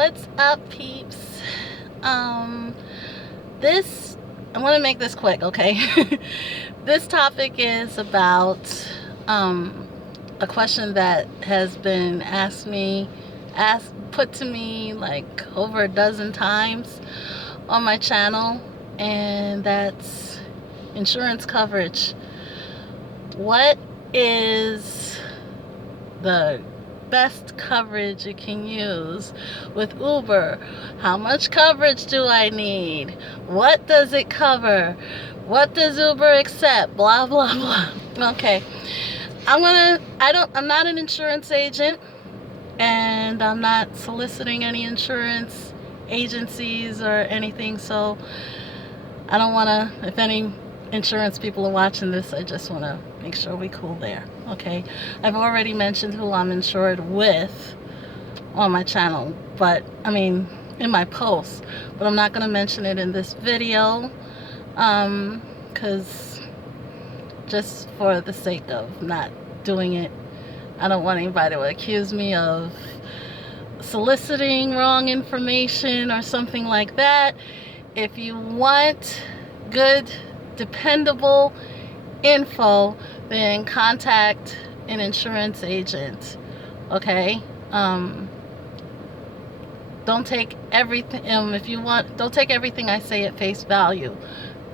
What's up, peeps? This I want to make this quick, okay? This topic is about a question that has been put to me like over a dozen times on my channel, and that's insurance coverage. What is the best coverage you can use with Uber? How much coverage do I need? What does it cover? What does Uber accept? Blah blah blah. Okay. I'm not an insurance agent, and I'm not soliciting any insurance agencies or anything, so I don't want to, if any insurance people are watching this, I just want to make sure we cool there. Okay, I've already mentioned who I'm insured with on my channel, but I mean in my posts, but I'm not going to mention it in this video, because just for the sake of not doing it, I don't want anybody to accuse me of soliciting wrong information or something like that. If you want good, dependable info, then contact an insurance agent. Okay? Don't take everything, don't take everything I say at face value.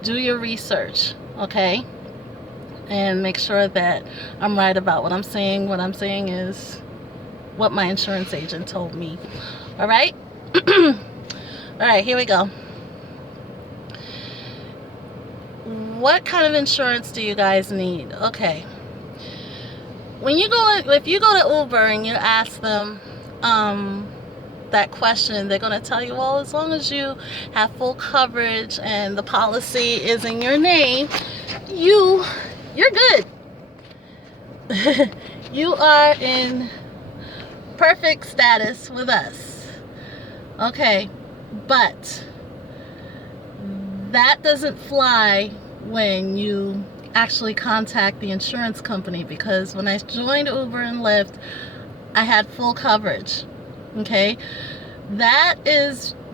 Do your research, okay? And make sure that I'm right about what I'm saying. What I'm saying is what my insurance agent told me. All right? All right, here we go. What kind of insurance do you guys need? Okay. If you go to Uber and you ask them that question, they're going to tell you, well, as long as you have full coverage and the policy is in your name, you're good. You are in perfect status with us. Okay, but that doesn't fly when you actually contact the insurance company, because when I joined Uber and Lyft, I had full coverage. Okay,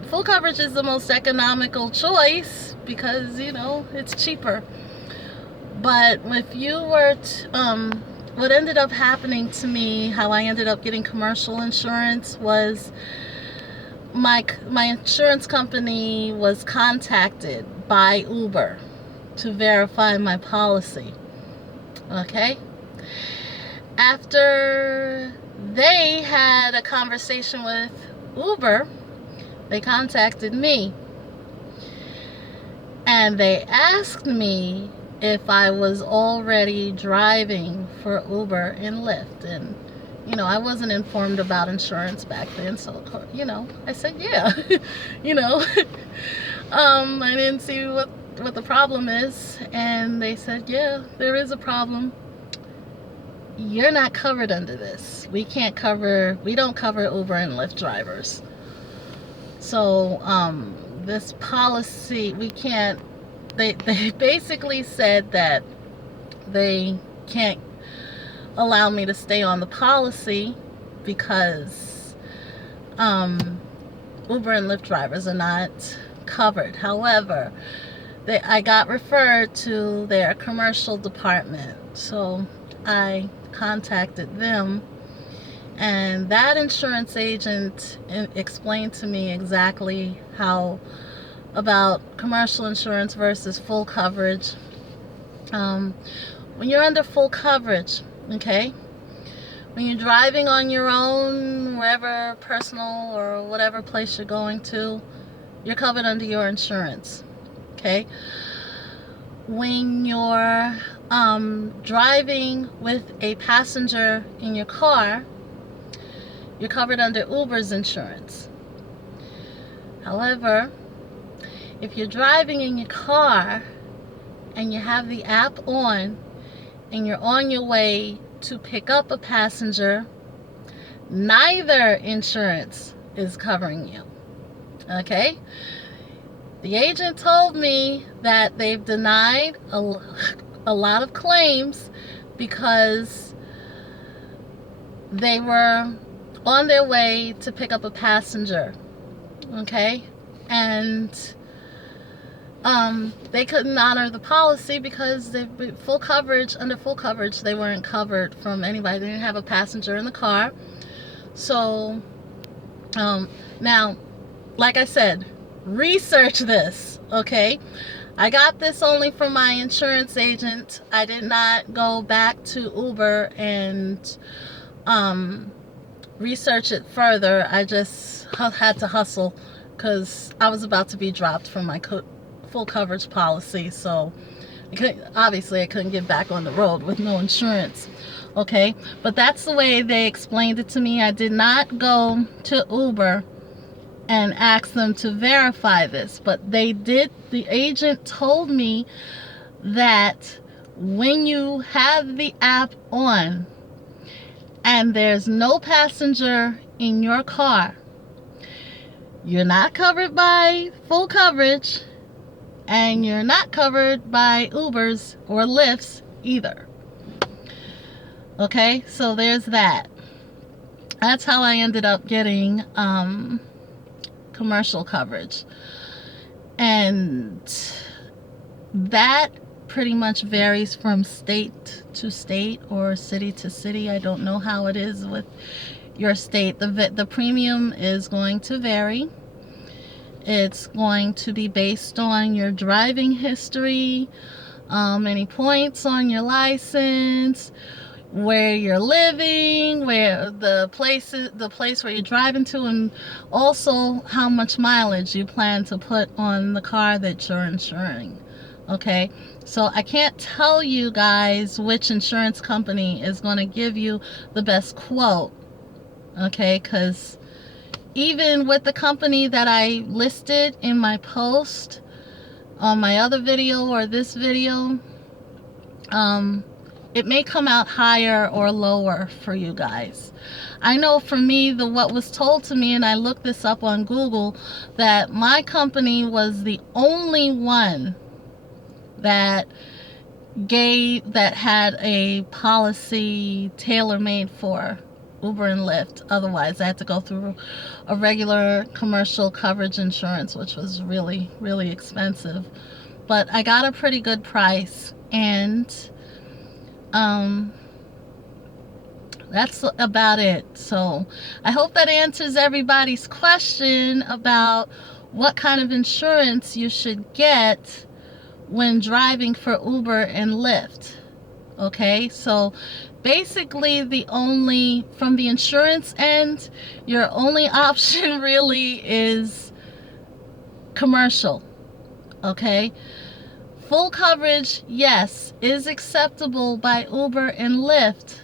full coverage is the most economical choice because, you know, it's cheaper. But if you were what ended up happening to me, how I ended up getting commercial insurance, was my insurance company was contacted by Uber to verify my policy. Okay? After they had a conversation with Uber, they contacted me and they asked me if I was already driving for Uber and Lyft. And you know, I wasn't informed about insurance back then, so, you know, I said, yeah. You know, I didn't see what the problem is, and they said, yeah, there is a problem. You're not covered under this. We don't cover Uber and Lyft drivers. So, this policy, we can't, they basically said that they can't allow me to stay on the policy because Uber and Lyft drivers are not covered. However, I got referred to their commercial department, so I contacted them, and that insurance agent explained to me exactly how about commercial insurance versus full coverage. When you're under full coverage, okay, when you're driving on your own, wherever, personal or whatever place you're going to, you're covered under your insurance. Okay, when you're driving with a passenger in your car, you're covered under Uber's insurance. However, if you're driving in your car and you have the app on and you're on your way to pick up a passenger, neither insurance is covering you. Okay? The agent told me that they've denied a lot of claims because they were on their way to pick up a passenger, okay? And they couldn't honor the policy because they full coverage, under full coverage, they weren't covered from anybody. They didn't have a passenger in the car. So now, like I said, research this, okay? I got this only from my insurance agent. I did not go back to Uber and research it further. I just had to hustle because I was about to be dropped from my full coverage policy. So obviously I couldn't get back on the road with no insurance. Okay, but that's the way they explained it to me. I did not go to Uber and ask them to verify this, but they did. The agent told me that when you have the app on and there's no passenger in your car, you're not covered by full coverage, and you're not covered by Ubers or Lyfts either. Okay, so there's that. That's how I ended up getting commercial coverage. And that pretty much varies from state to state or city to city. I don't know how it is with your state. The premium is going to vary. It's going to be based on your driving history, any points on your license, where you're living, where the place where you're driving to, and also how much mileage you plan to put on the car that you're insuring. Okay, so I can't tell you guys which insurance company is going to give you the best quote, okay, because even with the company that I listed in my post on my other video or this video, it may come out higher or lower for you guys. I know for me, what was told to me, and I looked this up on Google, that my company was the only one that had a policy tailor-made for Uber and Lyft. Otherwise, I had to go through a regular commercial coverage insurance, which was really, really expensive. But I got a pretty good price, and that's about it. So I hope that answers everybody's question about what kind of insurance you should get when driving for Uber and Lyft. Okay, so basically from the insurance end, your only option really is commercial. Okay, full coverage, yes, is acceptable by Uber and Lyft,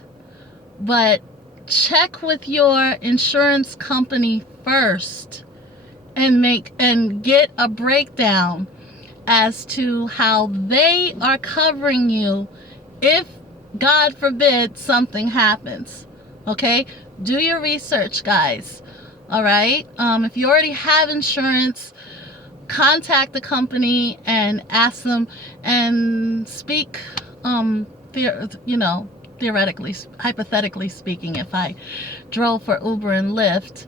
but check with your insurance company first and get a breakdown as to how they are covering you if, God forbid, something happens. Okay, do your research, guys. All right, if you already have insurance, contact the company and ask them and speak, theoretically, hypothetically speaking, if I drove for Uber and Lyft,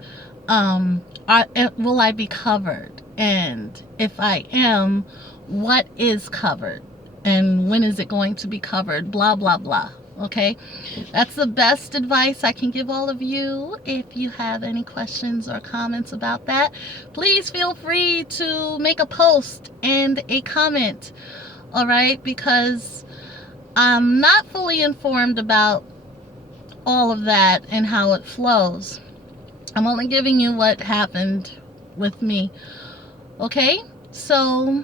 will I be covered? And if I am, what is covered? And when is it going to be covered? Blah, blah, blah. Okay, that's the best advice I can give all of you. If you have any questions or comments about that, please feel free to make a post and a comment. All right, because I'm not fully informed about all of that and how it flows. I'm only giving you what happened with me. Okay, so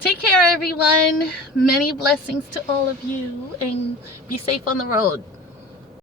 take care, everyone. Many blessings to all of you, and be safe on the road.